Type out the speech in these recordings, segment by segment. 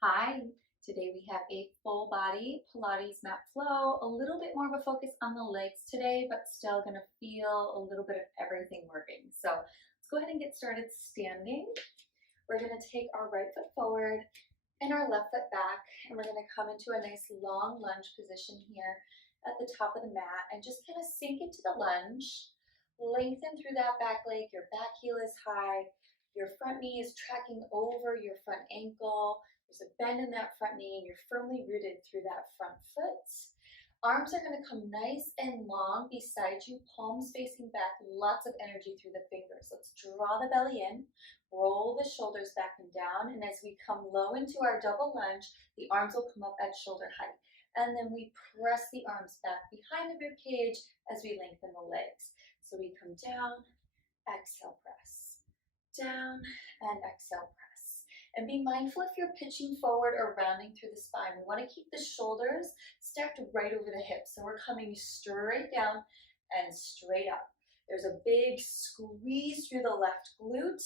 Hi, today we have a full body Pilates mat flow, a little bit more of a focus on the legs today, but still gonna feel a little bit of everything working. So let's go ahead and get started standing. We're gonna take our right foot forward and our left foot back, and we're gonna come into a nice long lunge position here at the top of the mat and just kind of sink into the lunge. Lengthen through that back leg, your back heel is high, your front knee is tracking over your front ankle. There's a bend in that front knee and you're firmly rooted through that front foot. Arms are going to come nice and long beside you, palms facing back, lots of energy through the fingers. Let's draw the belly in, roll the shoulders back and down, and as we come low into our double lunge, the arms will come up at shoulder height. And then we press the arms back behind the rib cage as we lengthen the legs. So we come down, exhale, press, down, and exhale, press. And be mindful if you're pitching forward or rounding through the spine. We want to keep the shoulders stacked right over the hips. So we're coming straight down and straight up. There's a big squeeze through the left glute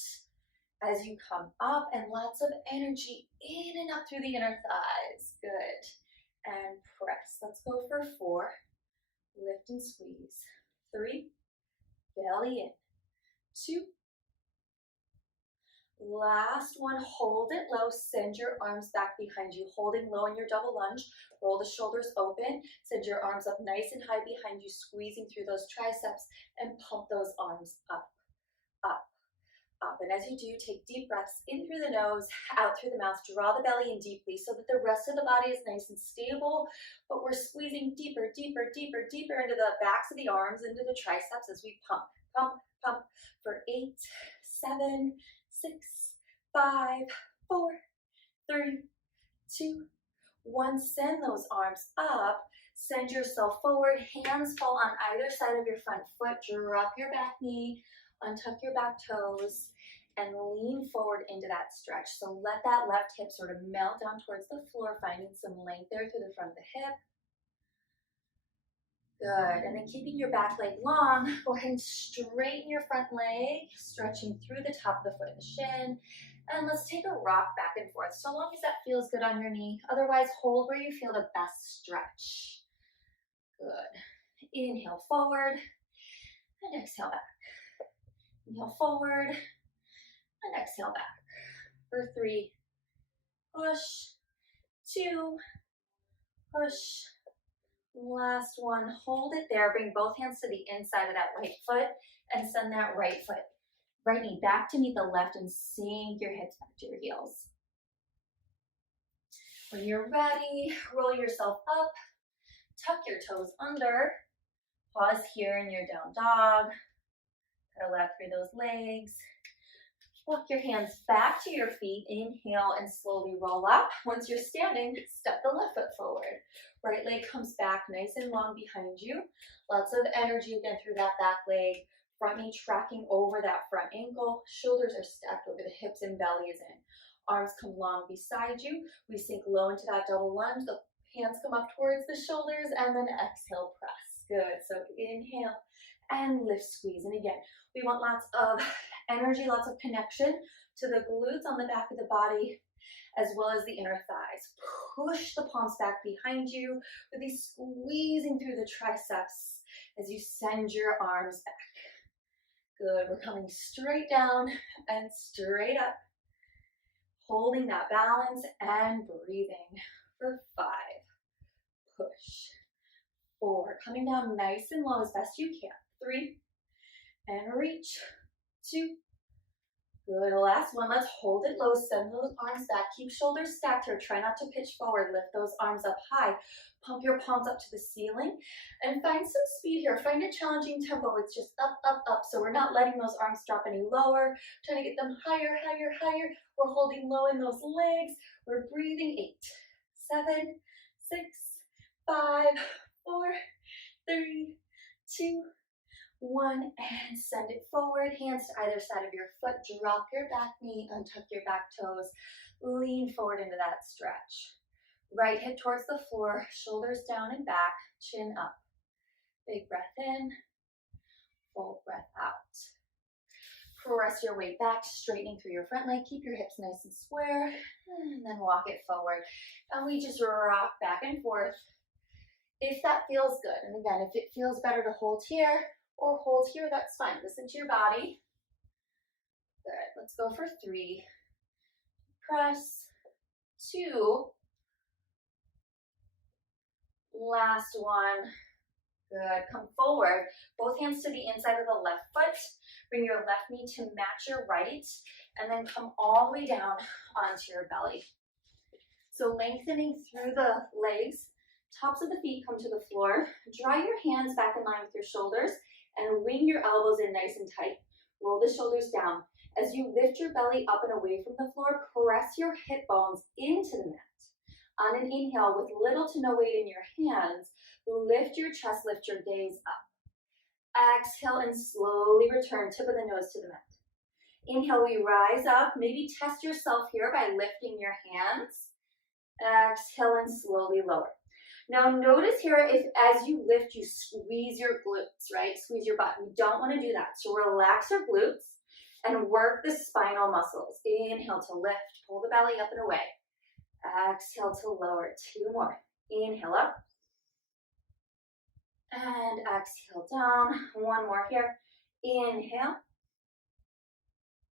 as you come up, and lots of energy in and up through the inner thighs. Good. And press. Let's go for 4. Lift and squeeze. 3. Belly in. 2. Last one, hold it low, send your arms back behind you, holding low in your double lunge, roll the shoulders open, send your arms up nice and high behind you, squeezing through those triceps, and pump those arms up, up, up. And as you do, take deep breaths in through the nose, out through the mouth, draw the belly in deeply so that the rest of the body is nice and stable, but we're squeezing deeper, deeper, deeper, deeper into the backs of the arms, into the triceps as we pump, pump, pump for 8, 7, 6, 5, 4, 3, 2, 1. Send those arms up. Send yourself forward. Hands fall on either side of your front foot. Drop your back knee. Untuck your back toes. And lean forward into that stretch. So let that left hip sort of melt down towards the floor, finding some length there through the front of the hip. Good, and then keeping your back leg long, go ahead and straighten your front leg, stretching through the top of the foot and the shin. And let's take a rock back and forth, so long as that feels good on your knee. Otherwise, hold where you feel the best stretch. Good. Inhale forward, and exhale back. Inhale forward, and exhale back. For 3, push, 2, push. Last one, hold it there. Bring both hands to the inside of that right foot and send that right knee back to meet the left and sink your hips back to your heels. When you're ready, roll yourself up, tuck your toes under, pause here in your down dog, pedal out through those legs. Walk your hands back to your feet, inhale and slowly roll up. Once you're standing, step the left foot forward. Right leg comes back nice and long behind you. Lots of energy again through that back leg. Front knee tracking over that front ankle. Shoulders are stacked over the hips and belly is in. Arms come long beside you. We sink low into that double lunge. The hands come up towards the shoulders and then exhale, press. Good, so inhale and lift, squeeze. And again, we want lots of energy, lots of connection to the glutes on the back of the body, as well as the inner thighs. Push the palms back behind you, really squeezing through the triceps as you send your arms back. Good, we're coming straight down and straight up, holding that balance and breathing for 5, push, 4, coming down nice and low as best you can, 3, and reach, 2, good, last one, let's hold it low, send those arms back, keep shoulders stacked here, try not to pitch forward, lift those arms up high, pump your palms up to the ceiling, and find some speed here, find a challenging tempo, it's just up, up, up, so we're not letting those arms drop any lower, trying to get them higher, higher, higher, we're holding low in those legs, we're breathing, 8, 7, 6, 5, 4, 3, 2, 1, and send it forward, hands to either side of your foot, drop your back knee, untuck your back toes, lean forward into that stretch. Right hip towards the floor, shoulders down and back, chin up. Big breath in, full breath out. Press your weight back, straightening through your front leg. Keep your hips nice and square, and then walk it forward. And we just rock back and forth if that feels good. And again, if it feels better to hold here or hold here, that's fine. Listen to your body. Good. Let's go for 3. Press. 2. Last one. Good. Come forward. Both hands to the inside of the left foot. Bring your left knee to match your right. And then come all the way down onto your belly. So lengthening through the legs. Tops of the feet come to the floor. Draw your hands back in line with your shoulders. And wing your elbows in nice and tight. Roll the shoulders down. As you lift your belly up and away from the floor, press your hip bones into the mat. On an inhale, with little to no weight in your hands, lift your chest, lift your gaze up. Exhale and slowly return, tip of the nose to the mat. Inhale, we rise up. Maybe test yourself here by lifting your hands. Exhale and slowly lower. Now notice here, if as you lift, you squeeze your glutes, right? Squeeze your butt. You don't want to do that. So relax your glutes and work the spinal muscles. Inhale to lift, pull the belly up and away. Exhale to lower. 2 more. Inhale up. And exhale down. 1 more here. Inhale.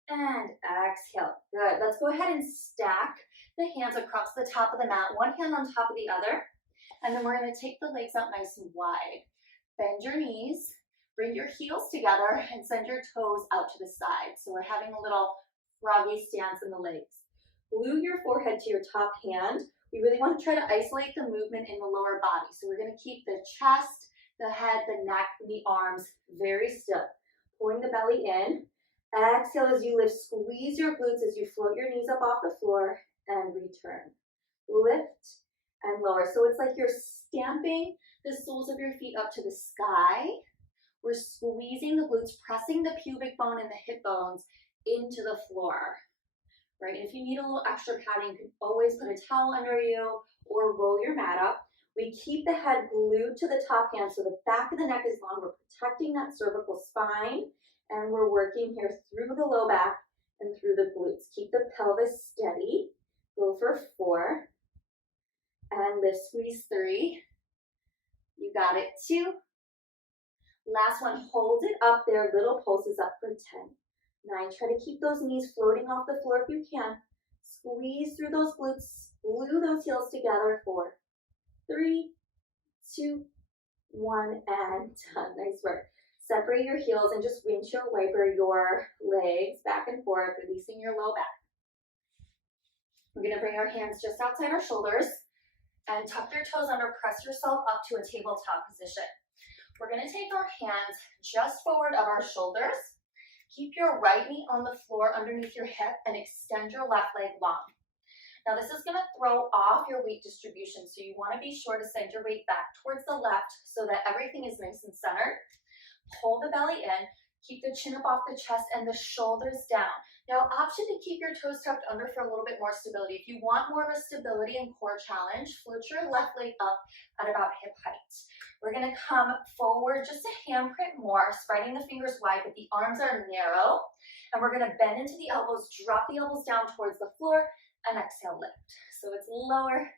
And exhale. Good. Let's go ahead and stack the hands across the top of the mat. One hand on top of the other. And then we're going to take the legs out nice and wide. Bend your knees. Bring your heels together and send your toes out to the side. So we're having a little froggy stance in the legs. Glue your forehead to your top hand. We really want to try to isolate the movement in the lower body. So we're going to keep the chest, the head, the neck, and the arms very still. Pulling the belly in. Exhale as you lift. Squeeze your glutes as you float your knees up off the floor and return. Lift and lower. So it's like you're stamping the soles of your feet up to the sky. We're squeezing the glutes, pressing the pubic bone and the hip bones into the floor. Right? If you need a little extra padding, you can always put a towel under you or roll your mat up. We keep the head glued to the top hand so the back of the neck is long. We're protecting that cervical spine, and we're working here through the low back and through the glutes. Keep the pelvis steady. Go for 4. And lift, squeeze 3. You got it. 2. Last one, hold it up there. Little pulses up for 10. 9, try to keep those knees floating off the floor if you can. Squeeze through those glutes, glue those heels together. 4, 3, 2, 1, and done. Nice work. Separate your heels and just windshield wiper your legs back and forth, releasing your low back. We're going to bring our hands just outside our shoulders and tuck your toes under, press yourself up to a tabletop position. We're going to take our hands just forward of our shoulders. Keep your right knee on the floor underneath your hip and extend your left leg long. Now this is going to throw off your weight distribution, so you want to be sure to send your weight back towards the left so that everything is nice and centered. Pull the belly in, keep the chin up off the chest and the shoulders down. Now option to keep your toes tucked under for a little bit more stability. If you want more of a stability and core challenge, float your left leg up at about hip height. We're going to come forward just a handprint more, spreading the fingers wide, but the arms are narrow. And we're going to bend into the elbows, drop the elbows down towards the floor, and exhale, lift. So it's lower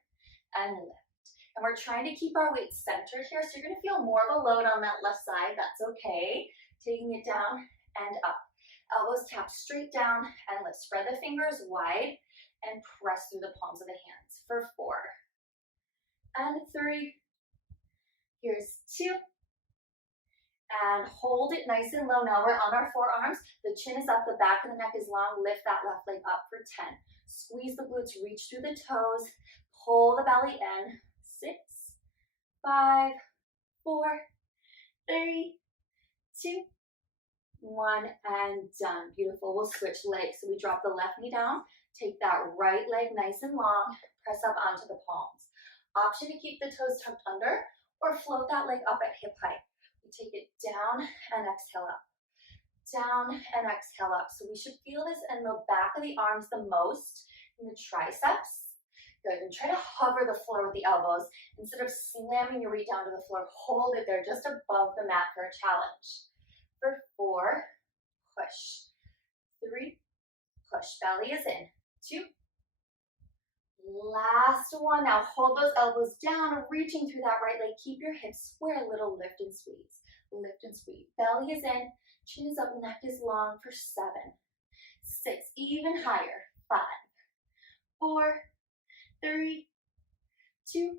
and lift. And we're trying to keep our weight centered here, so you're going to feel more of a load on that left side. That's okay. Taking it down and up. Elbows tap straight down and lift. Spread the fingers wide and press through the palms of the hands for 4 and 3. Here's 2. And hold it nice and low. Now we're on our forearms. The chin is up, the back of the neck is long. Lift that left leg up for 10. Squeeze the glutes, reach through the toes. Pull the belly in. 6, 5, 4, 3, 2, 1, and done. Beautiful. We'll switch legs. So we drop the left knee down. Take that right leg nice and long. Press up onto the palms. Option to keep the toes tucked under or float that leg up at hip height. We take it down and exhale up. Down and exhale up. So we should feel this in the back of the arms the most, in the triceps. Good. And try to hover the floor with the elbows. Instead of slamming your weight down to the floor, hold it there just above the mat for a challenge. For 4, push. push, belly is in. 2. Last one. Now hold those elbows down, reaching through that right leg. Keep your hips square, little lift and squeeze. Lift and squeeze. Belly is in, chin is up, neck is long for 7, 6, even higher. 5, 4, 3, 2,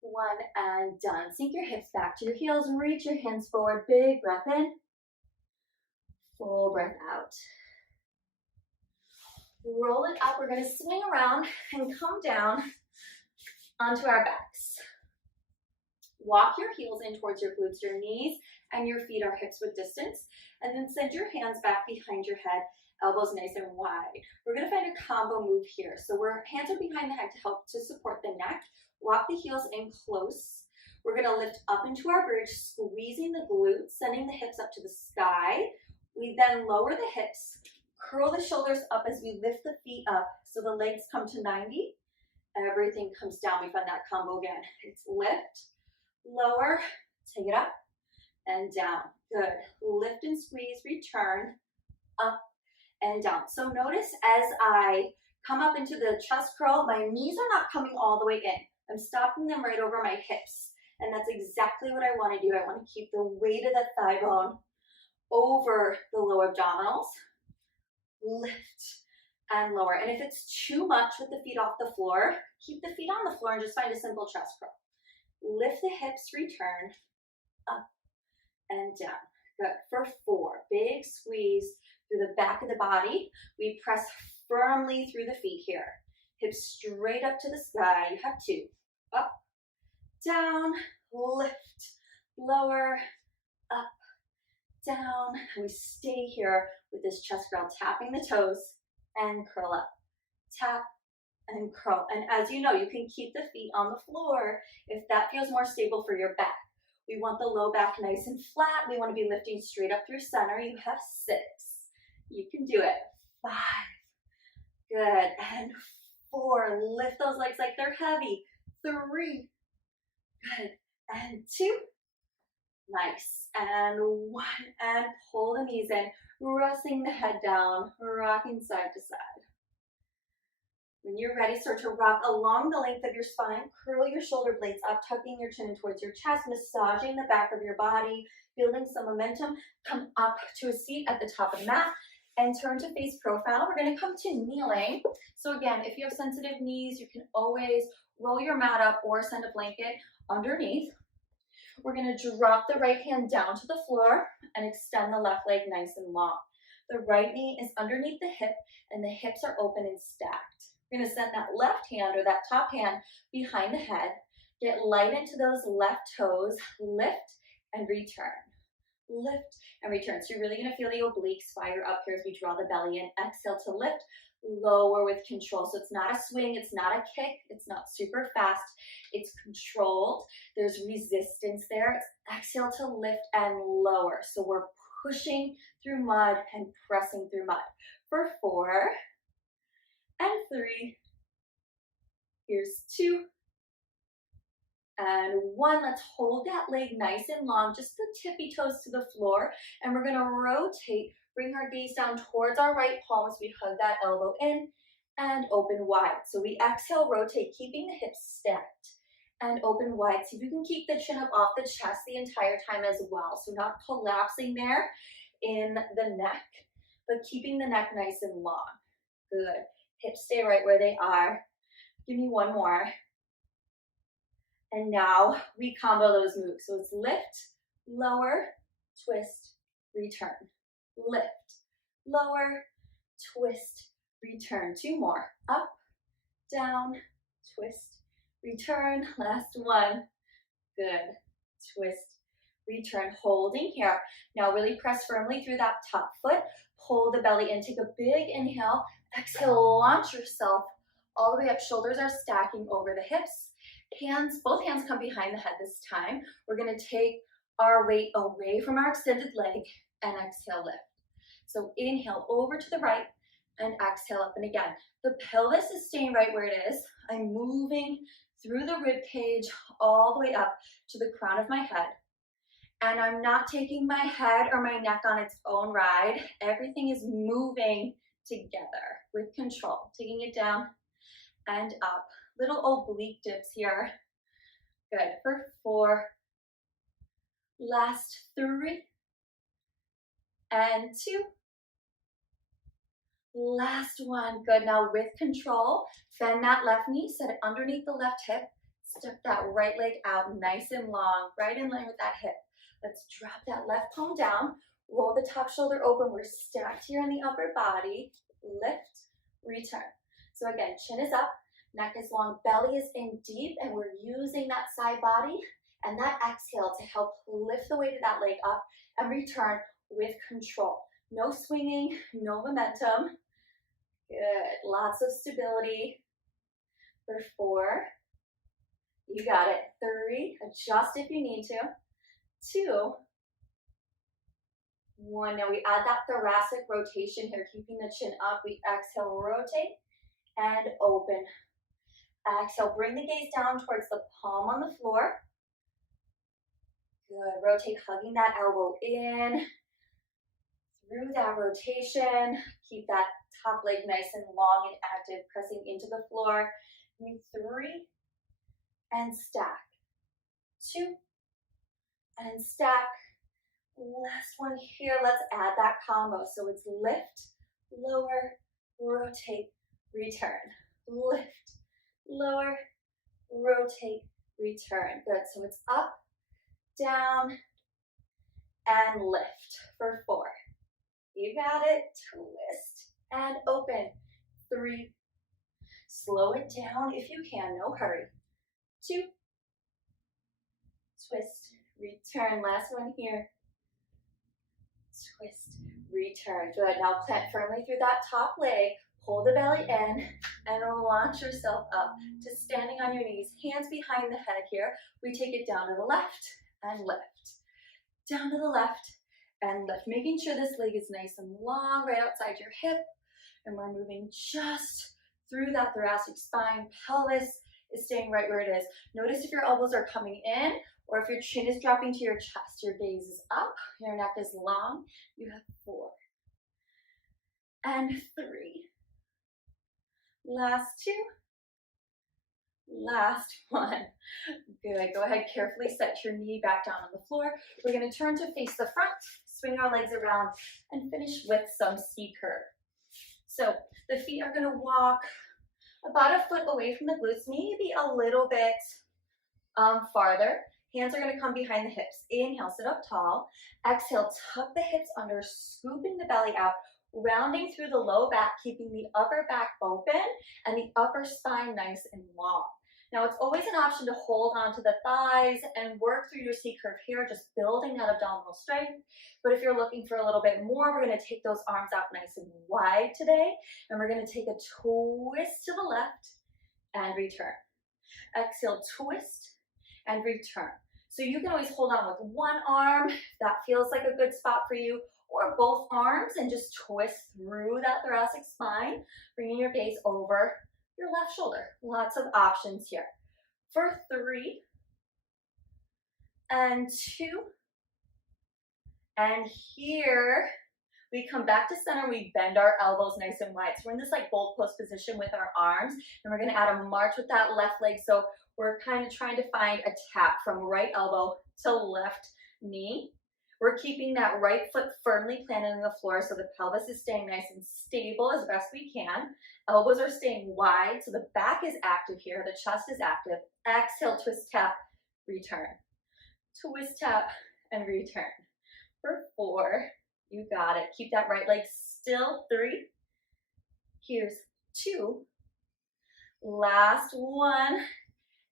1, and done. Sink your hips back to your heels and reach your hands forward. Big breath in, full breath out. Roll it up. We're going to swing around and come down onto our backs. Walk your heels in towards your glutes. Your knees and your feet are hips width distance. And then send your hands back behind your head, elbows nice and wide. We're going to find a combo move here. So hands are behind the head to help to support the neck. Walk the heels in close. We're going to lift up into our bridge, squeezing the glutes, sending the hips up to the sky. We then lower the hips, curl the shoulders up as we lift the feet up so the legs come to 90. Everything comes down. We find that combo again. It's lift, lower, take it up, and down. Good. Lift and squeeze, return, up and down. So notice as I come up into the chest curl, my knees are not coming all the way in. I'm stopping them right over my hips. And that's exactly what I want to do. I want to keep the weight of the thigh bone over the lower abdominals. Lift and lower. And if it's too much with the feet off the floor, keep the feet on the floor and just find a simple chest curl. Lift the hips, return, up and down. Good. For 4, big squeeze through the back of the body. We press firmly through the feet here. Hips straight up to the sky. You have 2. Up, down, lift, lower, up, down. And we stay here with this chest curl, tapping the toes and curl up. Tap and curl. And as you know, you can keep the feet on the floor if that feels more stable for your back. We want the low back nice and flat. We want to be lifting straight up through center. You have 6. You can do it. 5. Good. And 4. Lift those legs like they're heavy. 3. Good. And 2. Nice. And 1. And pull the knees in. Resting the head down. Rocking side to side. When you're ready, start to rock along the length of your spine. Curl your shoulder blades up, tucking your chin towards your chest, massaging the back of your body, building some momentum. Come up to a seat at the top of the mat and turn to face profile. We're going to come to kneeling. So again, if you have sensitive knees, you can always roll your mat up or send a blanket underneath. We're going to drop the right hand down to the floor and extend the left leg nice and long. The right knee is underneath the hip and the hips are open and stacked. We're going to send that left hand or that top hand behind the head. Get light into those left toes. Lift and return. Lift and return. So you're really going to feel the obliques fire up here as we draw the belly in. Exhale to lift. Lower with control. So it's not a swing. It's not a kick. It's not super fast. It's controlled. There's resistance there. It's exhale to lift and lower. So we're pushing through mud and pressing through mud. For 4 and 3. Here's 2 and 1. Let's hold that leg nice and long, just the tippy toes to the floor. And we're going to rotate, bring our gaze down towards our right palm as we hug that elbow in and open wide. So we exhale, rotate, keeping the hips stacked and open wide. See if you can keep the chin up off the chest the entire time as well. So not collapsing there in the neck, but keeping the neck nice and long. Good. Hips stay right where they are. Give me 1 more. And now we combo those moves. So it's lift, lower, twist, return. Lift, lower, twist, return. 2 more. Up, down, twist, return. Last one. Good. Twist, return. Holding here. Now really press firmly through that top foot. Pull the belly in. Take a big inhale. Exhale, launch yourself all the way up. Shoulders are stacking over the hips. Hands, both hands come behind the head this time. We're going to take our weight away from our extended leg and exhale, lift. So inhale over to the right and exhale up and again. The pelvis is staying right where it is. I'm moving through the rib cage all the way up to the crown of my head. And I'm not taking my head or my neck on its own ride. Everything is moving together with control. Taking it down and up. Little oblique dips here. Good, for 4. Last 3. And 2. Last 1. Good, now with control, bend that left knee, set it underneath the left hip. Step that right leg out nice and long, right in line with that hip. Let's drop that left palm down, roll the top shoulder open. We're stacked here in the upper body. Lift, return. So again, chin is up, neck is long, belly is in deep, and we're using that side body and that exhale to help lift the weight of that leg up and return with control. No swinging, no momentum. Good, lots of stability. For 4, you got it. 3, adjust if you need to. 2, 1. Now we add that thoracic rotation here, keeping the chin up. We exhale, rotate, and open. Exhale, bring the gaze down towards the palm on the floor. Good, rotate, hugging that elbow in. Through that rotation, keep that top leg nice and long and active, pressing into the floor. 3, and stack. 2, and stack. Last one here, let's add that combo. So it's lift, lower, rotate, return. Lift, lower, rotate, return. Good, so it's up, down, and lift for 4. You got it. Twist and open. 3. Slow it down if you can, no hurry. 2. Twist, return. Last one here. Twist, return. Good. Now plant firmly through that top leg. Pull the belly in and launch yourself up to standing on your knees. Hands behind the head here. We take it down to the left and lift. Down to the left and lift. Making sure this leg is nice and long right outside your hip. And we're moving just through that thoracic spine. Pelvis is staying right where it is. Notice if your elbows are coming in or if your chin is dropping to your chest. Your gaze is up, your neck is long. You have 4. And 3. Last 2. Last 1. Good. Go ahead, carefully set your knee back down on the floor. We're going to turn to face the front, swing our legs around, and finish with some C curve. So the feet are going to walk about a foot away from the glutes, maybe a little bit farther. Hands are going to come behind the hips. Inhale, sit up tall. Exhale, tuck the hips under, scooping the belly out, rounding through the low back, keeping the upper back open and the upper spine nice and long. Now it's always an option to hold onto the thighs and work through your C curve here, just building that abdominal strength. But if you're looking for a little bit more, we're going to take those arms out nice and wide today. And we're going to take a twist to the left and return. Exhale, twist and return. So you can always hold on with one arm if that feels like a good spot for you, or both arms and just twist through that thoracic spine, bringing your gaze over your left shoulder. Lots of options here. For 3 and 2, and here we come back to center. We bend our elbows nice and wide. So we're in this like bold post position with our arms, and we're going to add a march with that left leg. So we're kind of trying to find a tap from right elbow to left knee. We're keeping that right foot firmly planted on the floor so the pelvis is staying nice and stable as best we can. Elbows are staying wide, so the back is active here, the chest is active. Exhale, twist, tap, return. Twist, tap, and return. For 4, you got it. Keep that right leg still. 3. Here's 2. Last 1.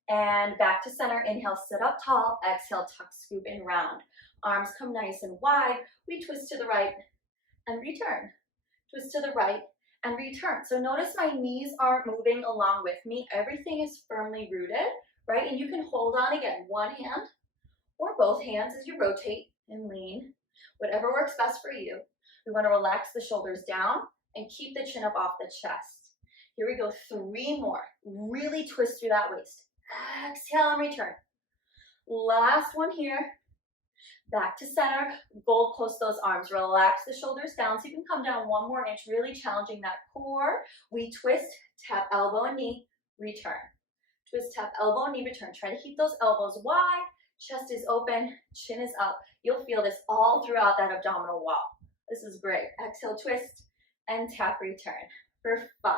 And back to center. Inhale, sit up tall. Exhale, tuck, scoop, and round. Arms come nice and wide. We twist to the right and return. Twist to the right and return. So notice my knees aren't moving along with me. Everything is firmly rooted, right? And you can hold on again, one hand or both hands as you rotate and lean. Whatever works best for you. We want to relax the shoulders down and keep the chin up off the chest. Here we go, 3 more. Really twist through that waist. Exhale and return. Last one here. Back to center, gold post those arms. Relax the shoulders down so you can come down 1 more inch, really challenging that core. We twist, tap elbow and knee, return. Twist, tap elbow and knee, return. Try to keep those elbows wide, chest is open, chin is up. You'll feel this all throughout that abdominal wall. This is great. Exhale, twist, and tap, return. For 5.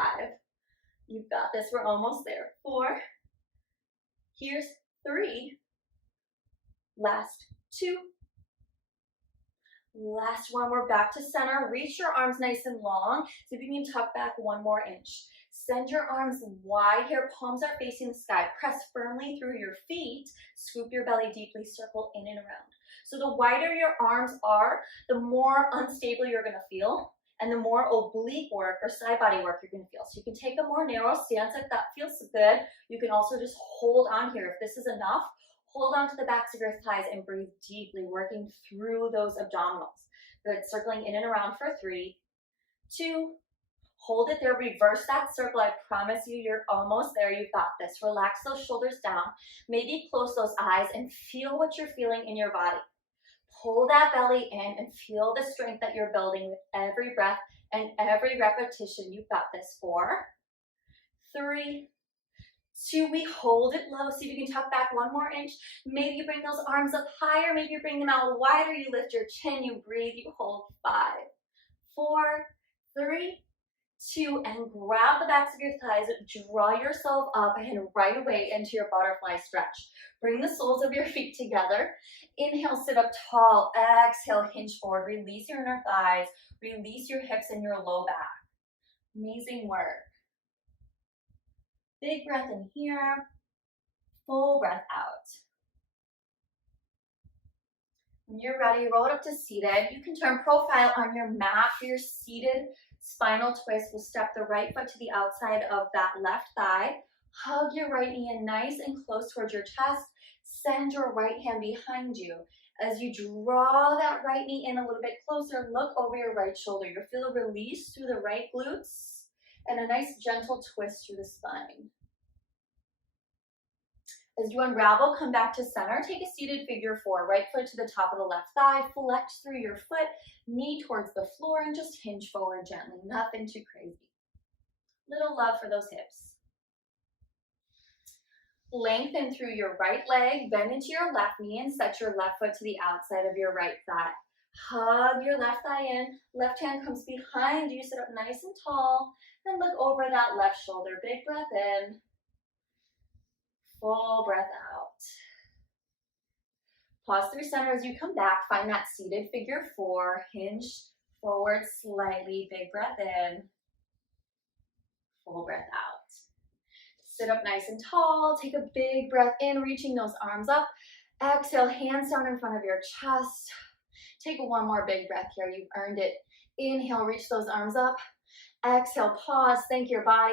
You've got this, we're almost there. 4. Here's 3. Last 2. Last one, we're back to center. Reach your arms nice and long. See if you can tuck back 1 more inch. Send your arms wide here. Palms are facing the sky. Press firmly through your feet. Scoop your belly deeply. Circle in and around. So the wider your arms are, the more unstable you're going to feel, and the more oblique work or side body work you're going to feel. So you can take a more narrow stance if that feels good. You can also just hold on here. If this is enough, hold on to the backs of your thighs and breathe deeply, working through those abdominals. Good, circling in and around for 3, 2, hold it there, reverse that circle. I promise you, you're almost there. You've got this. Relax those shoulders down. Maybe close those eyes and feel what you're feeling in your body. Pull that belly in and feel the strength that you're building with every breath and every repetition. You've got this. 4, 3, 2, we hold it low. See if you can tuck back 1 more inch. Maybe you bring those arms up higher. Maybe you bring them out wider. You lift your chin, you breathe, you hold. 5, 4, 3, 2, and grab the backs of your thighs. Draw yourself up and right away into your butterfly stretch. Bring the soles of your feet together. Inhale, sit up tall. Exhale, hinge forward. Release your inner thighs. Release your hips and your low back. Amazing work. Big breath in here, full breath out. When you're ready, roll it up to seated. You can turn profile on your mat for your seated spinal twist. We'll step the right foot to the outside of that left thigh. Hug your right knee in nice and close towards your chest. Send your right hand behind you. As you draw that right knee in a little bit closer, look over your right shoulder. You'll feel a release through the right glutes and a nice gentle twist through the spine. As you unravel, come back to center. Take a seated figure 4. Right foot to the top of the left thigh. Flex through your foot, knee towards the floor, and just hinge forward gently. Nothing too crazy. Little love for those hips. Lengthen through your right leg, bend into your left knee, and set your left foot to the outside of your right thigh. Hug your left thigh in. Left hand comes behind you. Sit up nice and tall, and look over that left shoulder. Big breath in. Full breath out. Pause through center as you come back. Find that seated figure 4. Hinge forward slightly. Big breath in. Full breath out. Sit up nice and tall. Take a big breath in, reaching those arms up. Exhale, hands down in front of your chest. Take 1 more big breath here. You've earned it. Inhale, reach those arms up. Exhale, pause. Thank your body.